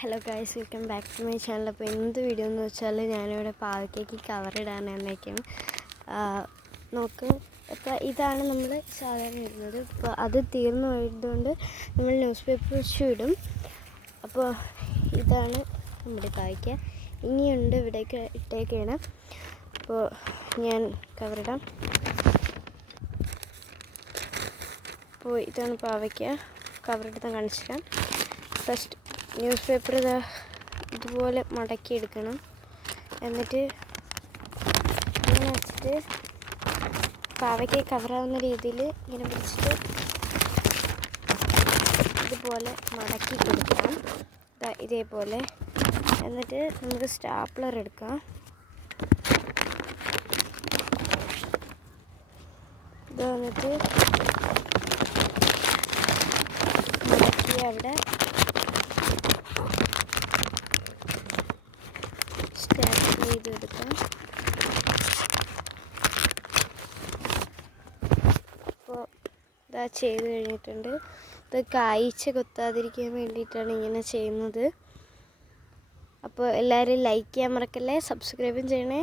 Hello guys, welcome back to my channel. അപ്പോൾ എന്ത് video എന്ന് വെച്ചാൽ ഞാനിവിടെ പാവയ്ക്കയ്ക്ക് കവറിടാനായിരിക്കും നോക്ക്. അപ്പോൾ ഇതാണ് നമ്മൾ സാധാരണ ഇടുന്നത്. ഇപ്പോൾ അത് തീർന്നു പോയതുകൊണ്ട് നമ്മൾ ന്യൂസ് പേപ്പർ വെച്ച് ഇടും. അപ്പോൾ ഇതാണ് നമ്മുടെ പാവയ്ക്ക. ഇനിയുണ്ട് ഇവിടേക്ക് ഇട്ടേക്കാണ്. അപ്പോൾ ഞാൻ കവറിടാം. അപ്പോൾ ഇതാണ് പാവയ്ക്ക. കവറിടുന്ന കാണിച്ചിടാം. ഫസ്റ്റ് ന്യൂസ് പേപ്പർ ഇതുപോലെ മടക്കിയെടുക്കണം. എന്നിട്ട് ഇങ്ങനെ വെച്ചിട്ട് പാവയ്ക്ക് കവറാവുന്ന രീതിയിൽ ഇങ്ങനെ പിടിച്ചിട്ട് ഇതുപോലെ മടക്കി കൊടുക്കാം. ഇതേപോലെ. എന്നിട്ട് നമുക്ക് സ്റ്റാപ്ലർ എടുക്കാം. ഇത് വന്നിട്ട് മടക്കി അവിടെ സ്റ്റാപ്ലർ ചെയ്തെടുക്കാം. അപ്പോൾ ഇതാ ചെയ്ത് കഴിഞ്ഞിട്ടുണ്ട്. ഇത് കായ്ച്ച കൊത്താതിരിക്കാൻ വേണ്ടിയിട്ടാണ് ഇങ്ങനെ ചെയ്യുന്നത്. അപ്പോൾ എല്ലാവരും ലൈക്ക് ചെയ്യാൻ മറക്കല്ലേ, സബ്സ്ക്രൈബും ചെയ്യണേ.